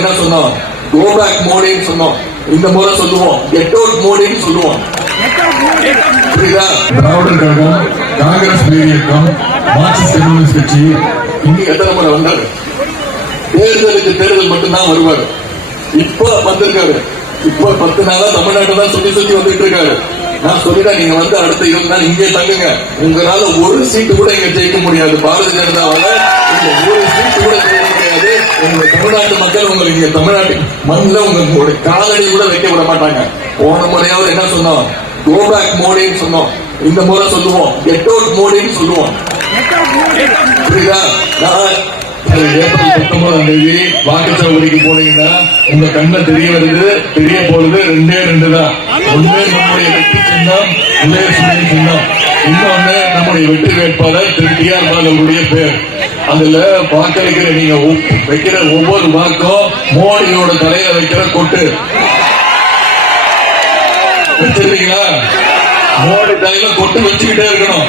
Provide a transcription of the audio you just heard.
என்ன சொன்னோம்? Go back மோடின்னு சொன்னோம். இந்த முறை சொல்லுவோம் கெட் அவுட் மோடின்னு சொல்லுவோம். புரியுதா? திராவிடர் கழகம், காங்கிரஸ் இயக்கம், மார்க்சிஸ்ட் கம்யூனிஸ்ட் கட்சி இங்க எத்தனை முறை வந்தாரு? தேர்தலுக்கு தேர்தல் மட்டும்தான் வருவாரு. இப்ப வந்திருக்காரு. இப்ப 10 நாளா தமிழ்நாட்டை தான் சுத்தி சுத்தி வந்துட்டு இருக்காரு. நான் சொல்லிட்டேன், நீங்க வந்து அடுத்த 20 நாள் இங்கே தங்குங்க. உங்களால ஒரு சீட்டு கூட இங்க ஜெயிக்க முடியாது. பாரதிய ஜனதாவால ஒரு சீட்டு கூட ஜெயிக்க முடியாது. உங்க தமிழ்நாட்டு மக்கள் உங்களுக்கு இங்க தமிழ்நாட்டு மண்ணில் உங்களுடைய காலடி கூட வைக்க விட மாட்டாங்க. போன முறையாவது என்ன சொன்னோம்? கோ பேக் மோடின்னு சொன்னோம். இந்த முறை சொல்லுவோம் கெட் அவுட் மோடின்னு சொல்லுவோம். புரியுதா? ஏப்ரல் 19ஆம் தேதி வாக்குச்சாவடிக்கு போனீங்கன்னா உங்க கண்ணை தெரிய வருது, தெரிய போறது 2 தான். ஒண்ணு நம்முடைய வெற்றி சின்னம், உதயசூரியன் சின்னம். இன்னொன்னு நம்முடைய வெற்றி வேட்பாளர் திரு டி.ஆர். பாலுடைய பேர். அதுல வாக்களிக்கிற நீங்க வைக்கிற ஒவ்வொரு வாக்கும் மோடியோட தலையில வைக்கிற கொட்டு வச்சிருக்கீங்களா? மோடி தலையில கொட்டு வச்சுக்கிட்டே இருக்கணும்.